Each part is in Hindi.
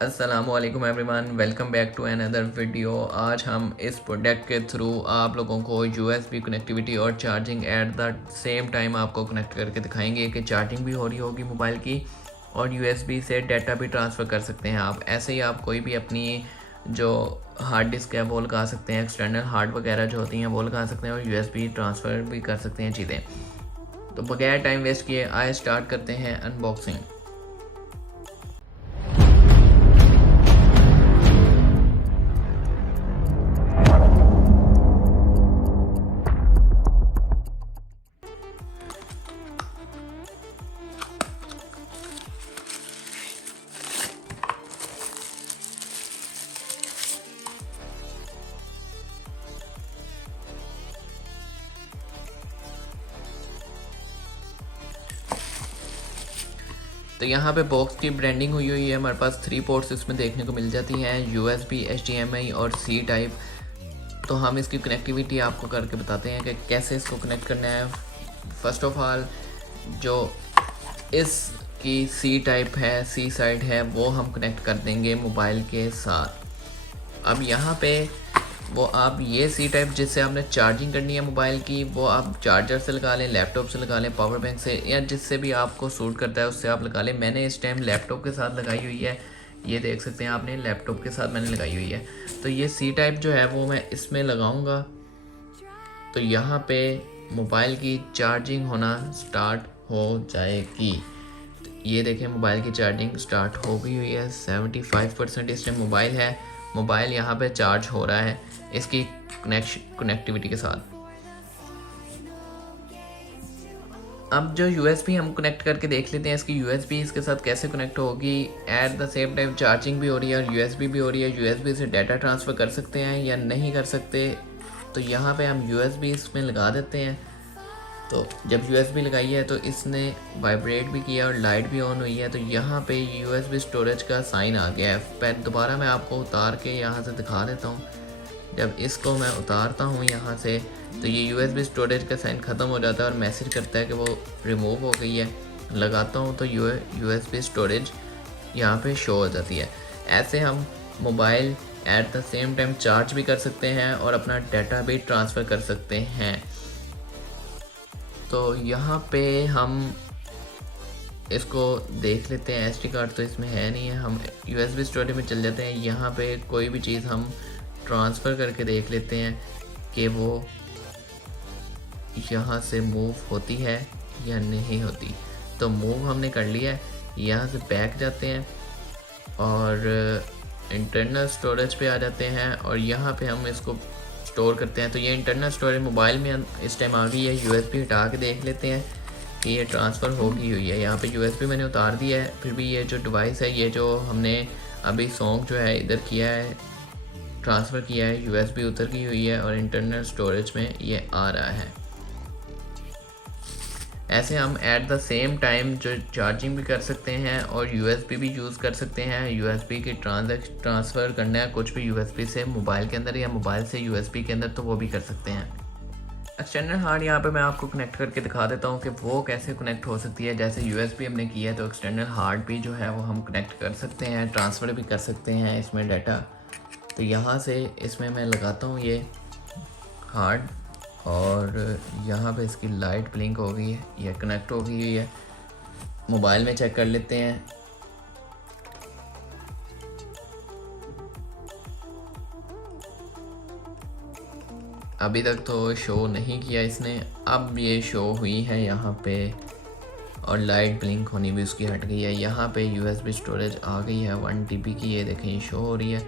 अस्सलामुअलैकुम everyone, welcome back to another video. आज हम इस प्रोडक्ट के थ्रू आप लोगों को यूएसबी कनेक्टिविटी और charging at the same time आपको कनेक्ट करके दिखाएंगे कि चार्जिंग भी हो रही होगी मोबाइल की और यूएसबी से डाटा भी ट्रांसफ़र कर सकते हैं आप। ऐसे ही आप कोई भी अपनी जो हार्ड डिस्क है वो लगा सकते हैं, एक्सटर्नल हार्ड वगैरह जो होती हैं वो लगा सकते हैं और यूएसबी ट्रांसफ़र भी कर सकते हैं चीज़ें। तो बगैर टाइम वेस्ट किए आए स्टार्ट करते हैं अनबॉक्सिंग। तो यहाँ पे बॉक्स की ब्रांडिंग हुई है। हमारे पास 3 पोर्ट्स इसमें देखने को मिल जाती हैं, USB, HDMI और C टाइप। तो हम इसकी कनेक्टिविटी आपको करके बताते हैं कि कैसे इसको कनेक्ट करना है। फर्स्ट ऑफ ऑल जो इसकी C टाइप है, C साइड है, वो हम कनेक्ट कर देंगे मोबाइल के साथ। अब यहाँ पे वो आप ये C टाइप जिससे आपने चार्जिंग करनी है मोबाइल की, वो आप चार्जर से लगा लें, लैपटॉप से लगा लें, पावर बैंक से, या जिससे भी आपको सूट करता है उससे आप लगा लें। मैंने इस टाइम लैपटॉप के साथ लगाई हुई है, ये देख सकते हैं आपने, लैपटॉप के साथ मैंने लगाई हुई है। तो ये C टाइप जो है वो मैं इसमें लगाऊंगा। तो यहाँ पे मोबाइल की चार्जिंग होना स्टार्ट हो जाएगी। ये देखें मोबाइल की चार्जिंग स्टार्ट हो गई हुई है। 75% इस टाइम मोबाइल है, मोबाइल यहाँ पे चार्ज हो रहा है इसकी कनेक्टिविटी के साथ। अब जो USB हम कनेक्ट करके देख लेते हैं इसकी USB इसके साथ कैसे कनेक्ट होगी। Eight the same time charging भी हो रही है और USB भी हो रही है। USB से डाटा ट्रांसफ़र कर सकते हैं या नहीं कर सकते, तो यहाँ पे हम USB इसमें लगा देते हैं। तो जब USB लगाई है तो इसने वाइब्रेट भी किया और लाइट भी ऑन हुई है। तो यहाँ पे USB स्टोरेज का साइन आ गया है। पहले दोबारा मैं आपको उतार के यहाँ से दिखा देता हूँ। जब इसको मैं उतारता हूँ यहाँ से तो ये USB स्टोरेज का साइन ख़त्म हो जाता है और मैसेज करता है कि वो रिमूव हो गई है। लगाता हूँ तो USB स्टोरेज यहाँ पे शो हो जाती है। ऐसे हम mobile eight the same time charge भी कर सकते हैं और अपना डाटा भी ट्रांसफ़र कर सकते हैं। तो यहाँ पे हम इसको देख लेते हैं। SD कार्ड तो इसमें है नहीं है, हम USB स्टोरेज में चल जाते हैं। यहाँ पे कोई भी चीज़ हम ट्रांसफ़र करके देख लेते हैं कि वो यहाँ से मूव होती है या नहीं होती। तो मूव हमने कर लिया है। यहाँ से बैक जाते हैं और इंटरनल स्टोरेज पे आ जाते हैं और यहाँ पे हम इसको स्टोर करते हैं। तो ये इंटरनल स्टोरेज मोबाइल में इस टाइम आ गई है। USB हटा के देख लेते हैं कि ये ट्रांसफ़र हो गई हुई है। यहाँ पे USB मैंने उतार दिया है, फिर भी ये जो डिवाइस है, ये जो हमने अभी सॉन्ग जो है इधर किया है, ट्रांसफ़र किया है, USB उतर गई हुई है और इंटरनल स्टोरेज में ये आ रहा है। ऐसे हम एट द सेम टाइम जो चार्जिंग भी कर सकते हैं और USB भी यूज़ कर सकते हैं। USB की ट्रांसफ़र करना है कुछ भी USB से मोबाइल के अंदर या मोबाइल से USB के अंदर, तो वो भी कर सकते हैं। एक्सटर्नल हार्ड यहाँ पे मैं आपको कनेक्ट करके दिखा देता हूँ कि वो कैसे कनेक्ट हो सकती है। जैसे USB हमने किया है तो एक्सटर्नल हार्ड भी जो है वो हम कनेक्ट कर सकते हैं, ट्रांसफ़र भी कर सकते हैं इसमें डाटा। तो यहाँ से इसमें मैं लगाता हूँ ये हार्ड और यहाँ पे इसकी लाइट ब्लिंक हो गई है, ये कनेक्ट हो गई है। मोबाइल में चेक कर लेते हैं। अभी तक तो शो नहीं किया इसने, अब ये शो हुई है यहाँ पे और लाइट ब्लिंक होनी भी उसकी हट गई है। यहाँ पे USB स्टोरेज आ गई है 1 TB की, ये देखें ये शो हो रही है।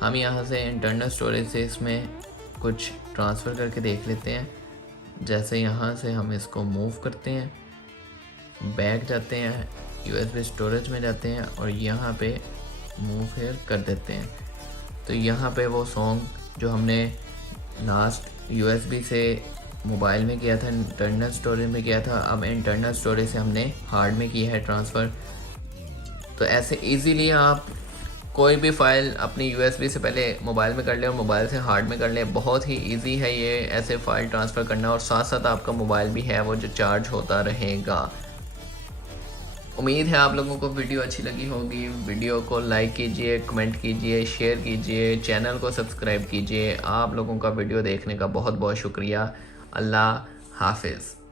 हम यहाँ से इंटरनल स्टोरेज से इसमें कुछ ट्रांसफ़र करके देख लेते हैं। जैसे यहाँ से हम इसको मूव करते हैं, बैक जाते हैं, USB स्टोरेज में जाते हैं और यहाँ पे मूव हियर कर देते हैं। तो यहाँ पे वो सॉन्ग जो हमने लास्ट USB से मोबाइल में किया था, इंटरनल स्टोरेज में किया था, अब इंटरनल स्टोरेज से हमने हार्ड में किया है ट्रांसफ़र। तो ऐसे इजीली आप कोई भी फ़ाइल अपनी USB से पहले मोबाइल में कर लें और मोबाइल से हार्ड में कर लें। बहुत ही इजी है ये ऐसे फ़ाइल ट्रांसफ़र करना और साथ साथ आपका मोबाइल भी है वो जो चार्ज होता रहेगा। उम्मीद है आप लोगों को वीडियो अच्छी लगी होगी। वीडियो को लाइक कीजिए, कमेंट कीजिए, शेयर कीजिए, चैनल को सब्सक्राइब कीजिए। आप लोगों का वीडियो देखने का बहुत बहुत शुक्रिया। अल्लाह हाफिज़।